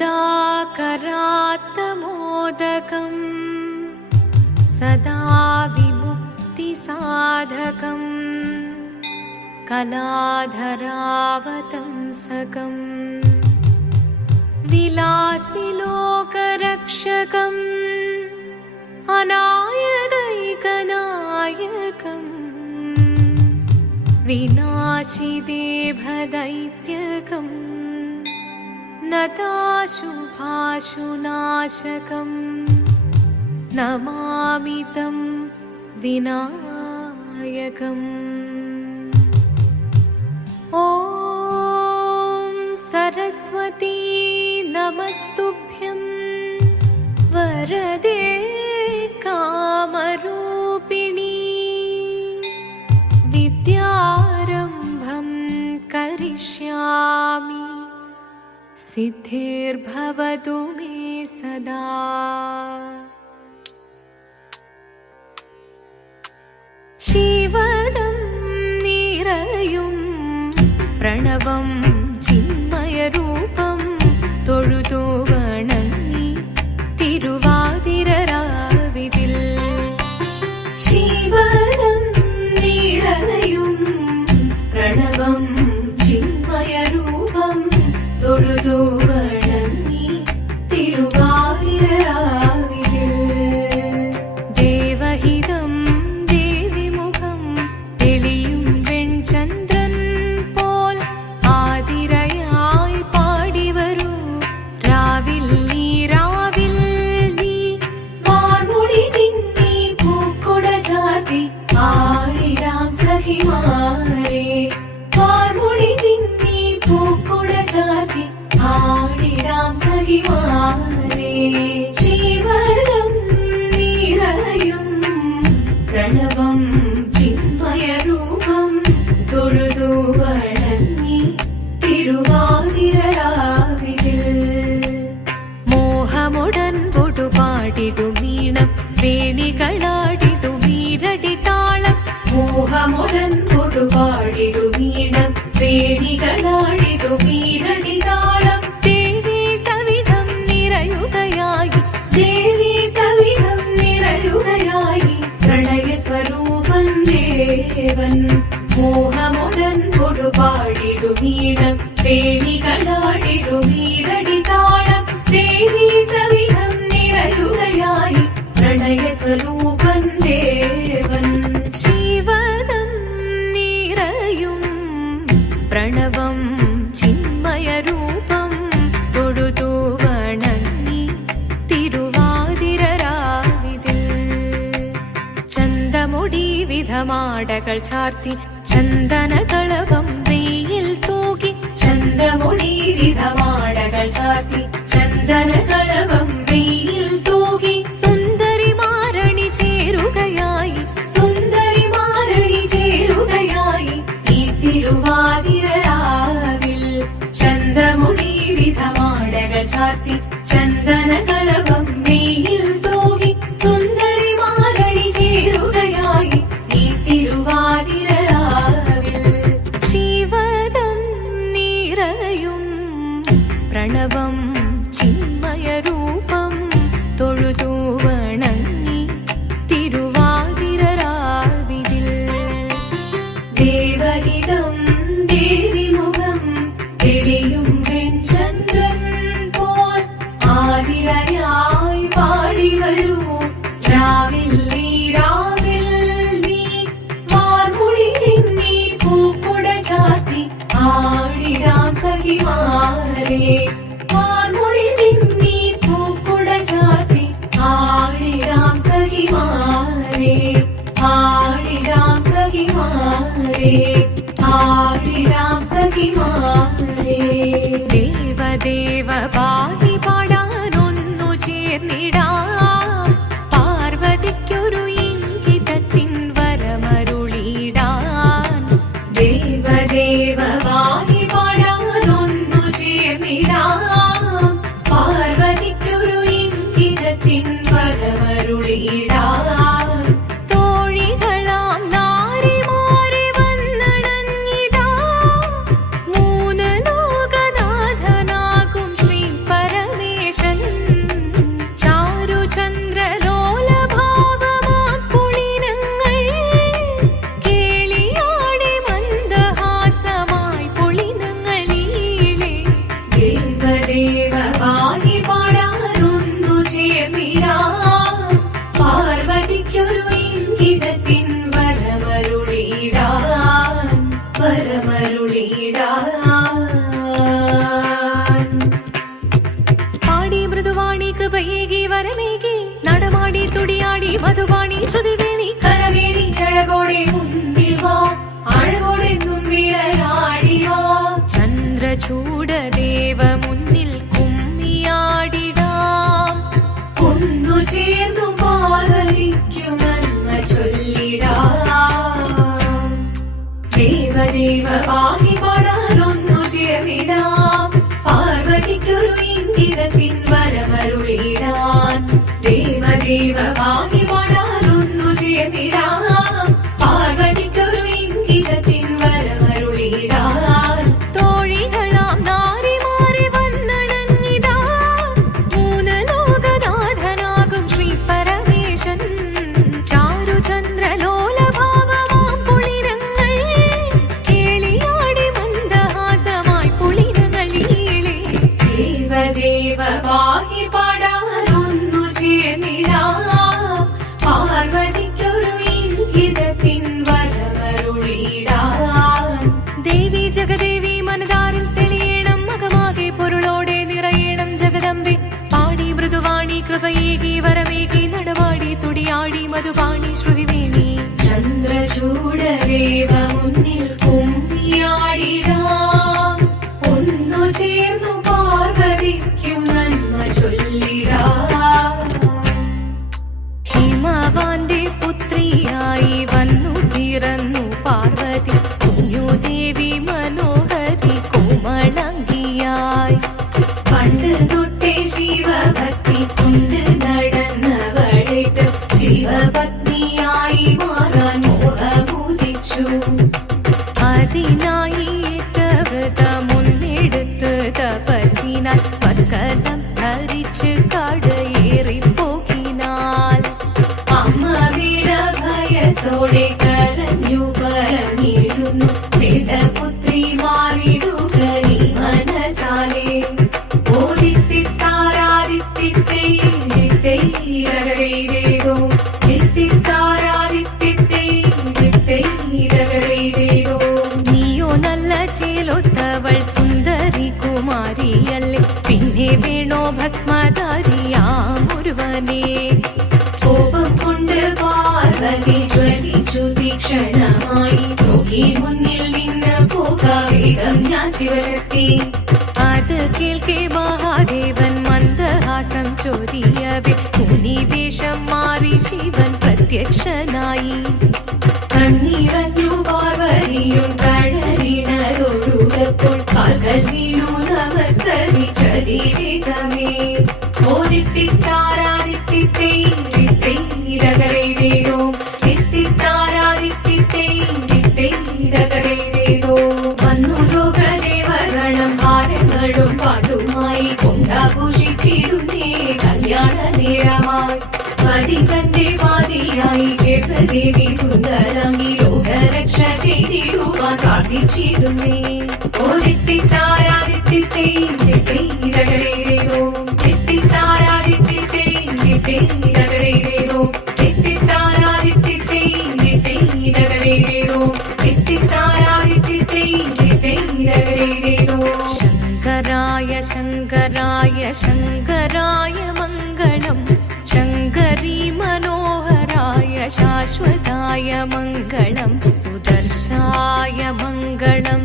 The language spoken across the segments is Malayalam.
मुदाकरात्तमोदकं सदा विमुक्तिसाधकं कलाधरावतंसकं विलासिलोकरक्षकम् अनायकैकनायकम् विनाशिदेभदैत्यकम् नताशुभाशुनाशकम् नमामि तं विनायकम्। ॐ सरस्वती नमस्तुभ्यं वरदे कामरूपिणी विद्यारम्भं करिष्यामि सिद्धिर्भवतु मे सदा। शिवदं निरयुं प्रणवं चिन्मयरूपं തൊഴുതു വണങ്ങി തിരുവാതിരരാവിതിൽ ശിവദം നിറയും പ്രണവം ചിന്മയരൂപം തൊഴുതു വണങ്ങി തിരുവാതിരരാവിതിൽ ദേവഹിതം ദേവിമുഖം തെളിയും വെൺചന്ദ്രൻ പോൽ ആതിരയായി പാടിവരൂ രാവിൽ നീ വാർമുടി തിന്നി പൂക്കുട ചാർത്തി ആടിടാം സഖിമാരെ വാർമുടി തിന്നി പൂക്കുട ചാർത്തി ആടിടാം സഖിമാരെ ശിവദം നിറയും പ്രണവം ചിന്മയരൂപം തൊഴുതു വണങ്ങി തിരുവാതിരരാവിതിൽ മോഹമുടൻ പൊടുപാടിടുമീണം വേണികളാടിടുമീരടി താളം മോഹമുടൻ പൊടുപാടിടുമീണം വേണികളാടിടുമീരടി താളം ദേവി സവിധം നിറയുകയായി ദേവി സവിധം നിറയുകയായി പ്രണയസ്വരൂപൻ ദേവൻ മോഹമുടൻ പൊടുപാടിടുമീണം വേണികളാടിടുമീരടി താളം ദേവി സവിധം നിറയുകയായി പ്രണയസ്വരൂപൻ ദേവൻ ശിവദം നിറയും പ്രണവം ചിന്മയരൂപം തൊഴുതു വണങ്ങി തിരുവാതിരരാവിതിൽ ചന്തമുടി വിധമാടകൾ ചാർത്തി ചന്ദനകളവം വെയിൽ തൂകി ചന്തമുടി വിധമാടകൾ ചാർത്തി ചന്ദനകളവം വെയിൽ തൂകി സുന്ദരിമാരണി ചേരുകയായി സുന്ദരിമാരണി ചേരുകയായി ഈ തിരുവാതിരരാവിൽ ചന്തമുടി വിധമാടകൾ ചാർത്തി ചന്ദനകളവം വെയിൽ തൂകി സുന്ദരിമാരണി ചേരുകയായി ഈ തിരുവാതിരരാവിൽ ശിവദം നിറയും പ്രണവം ചിന്മയരൂപം തൊഴുതു വണങ്ങി തിരുവാതിരരാവിതിൽ ദേവഹിതം ദേവിമുഖം തെളിയും വെൺചന്ദ്രൻ പോൽ ആതിരയായി പാടിവരൂ രാവിൽ നീ വാർമുടി തിന്നി പൂക്കുട ചാർത്തി ആടിടാം സഖിമാരെ വാർമുടി തിന്നി പൂക്കുട ചാർത്തി ആടിടാം സഖിമാരെ ആടിടാം സഖിമാരെ ആടിടാം സഖിമാരെ ദേവദേവ പാഹി പാടാനൊന്നു ചേർന്നിടാം പാർവതിക്കൊരു ഇംഗിതത്തിൻ വരമരുളിടാൻ ദേവദേവ പാഹി പാടാനൊന്നു ചേർന്നിടാം പാർവതിക്കൊരു ഇംഗിതത്തിൻ വരമരുളിടാൻ തോഴികളാം നാരിമാരെ വന്നണഞ്ഞിടാം മൂന്ന് ലോകനാഥനാകും ശ്രീ പരമ തുടിയാടി മധുപാണി ശ്രുതിവേണി കരവേണി അഴകോടെ മുന്നിൽ വാ അഴകോടെ തുമ്പിളയാടി വാ ചന്ദ്രചൂഡദേവ മുന്നിൽ കുമ്മിയാടിടാം ഒന്നു ചേർന്നു പാർവതിക്കു നന്മ ചൊല്ലിടാം ദേവദേവ പാഹി പാടാനൊന്നു ചേർന്നിടാം പാർവതിക്കൊരു ഇംഗിതത്തിൻ വരമരുളിടാൻ ദേവദേവ പാഹി പാടാനൊന്നു ചേർന്നിടാം പാർവതിക്കൊരു ഇംഗിതത്തിൻ വരമരുളിടാൻ തോഴികളാം നാരിമാരെ വന്നണഞ്ഞിതാ മൂലലോകനാഥനാകും ശ്രീ പരമേശൻ ചാരുചന്ദ്രലോലഭാവമാം പുളിരങ്ങൾ കേളിയാടി മന്ദഹാസമായി പുളിരങ്ങളീളെ ദേവദേവ പാഹി പാടാനൊന്നു ചേർന്നിടാം പാർവതിക്കൊരു ഇംഗിതത്തിൻ വരമരുളിടാൻ ദേവി ജഗദേവി മനതാരിൽ തെളിയണം മകമാകെ പൊരുളോടെ നിറയണം ജഗദമ്പെ പാടി മൃദുവാണി കൃപയേകി വരമേകി നടവാടി തുടിയാടി മധുപാണി ശ്രുതിവേണി ചന്ദ്രചൂഡദേവ മുന്നിൽ കുമ്മിയാടിടാം ഒന്നു ചേർന്നു പാർവതിക്കു നന്മ ചൊല്ലിടാം ഹിമവാന്റെ പുത്രിയായി വന്നു പിറന്നു പാർവതി കുഞ്ഞുദേവി മനോഹരി കോമളങ്കിയായി പണ്ട് തൊട്ടേ ശിവഭക്തി കൊണ്ട് നടന്നവളേറ്റ് ശിവപത്നിയായി മാറാൻ മോഹമുദിച്ചു അതിനായി ഏറ്റ വ്രതമൊന്നെടുത്ത് തപസ്സിനാൽ മക്കലം ധരിച്ച് കടയേറിപ്പോകിനാൽ അമ്മ വീട ഭയത്തോടെ കരഞ്ഞു പറഞ്ഞിരുന്നു വേദപുത്രി മാറിടുക നീ മനസാലേ ഓദിത്തിത്താരാദിത്തിത്തൈരോ നീയോ നല്ല ചേലൊത്തവൾ സുന്ദരി കുമാരിയല്ലേ പിന്നെ വേണോ ഭസ്മധാരിയാമൊരുവനെ കോപം കൊണ്ട് പാർവതി ജ്വലിച്ചു തീക്ഷണമായി നോക്കി മുന്നിൽ നിന്ന് പോകാവേഗം ഞാൻ ശിവശക്തി അത് കേൾക്കെ മഹാദേവൻ മന്ദഹാസം ചൊരിയവേ മുനിവേഷം മാറി ശിവൻ പ്രത്യക്ഷനായി കണ്ണീറഞ്ഞു പാർവതിയും കഴലിനൊഴുകപ്പോൾ കാൽകൾ വീണു നമസ്കരിച്ചതിരേകമേ ഓദിത്തിത്താരാദിത്തിത്തൈരോ ദിത്തിത്താരാദിത്തിത്തൈരോ വന്നു ലോകദേവഗണം ഭാരങ്ങളും പാട്ടുമായി കൊണ്ടാഘോഷിച്ചിടുന്നേ കല്യാണ നേരമായി പതികന്റെ പാതിയായി ജഗദേവി സുന്ദരങ്ങി ലോകരക്ഷ ചെയ്തിടുവാൻ പ്രാർത്ഥിച്ചിടുന്നേ ഓദിത്തിത്താരാദിത്തിത്തൈരോ ദിത്തിത്താരാദിത്തിത്തൈരോ ശങ്കരായ ശങ്കരായ ശങ്കരായ മംഗളം ശങ്കരീ മനോഹരായ ശാശ്വതായ മംഗളം സുദർശായ മംഗളം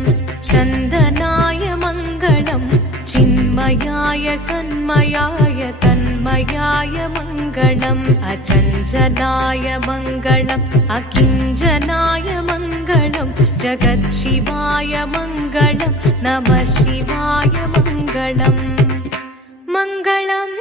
ചന്ദനായ മംഗളം ചിന്മയായ സന്മയായ തന്മയായ മംഗളം അചഞ്ചലായ മംഗളം അകിഞ്ചനായ മംഗളം ജഗത്ശിവായ മംഗളം നമഃ ശിവായ മംഗളം മംഗളം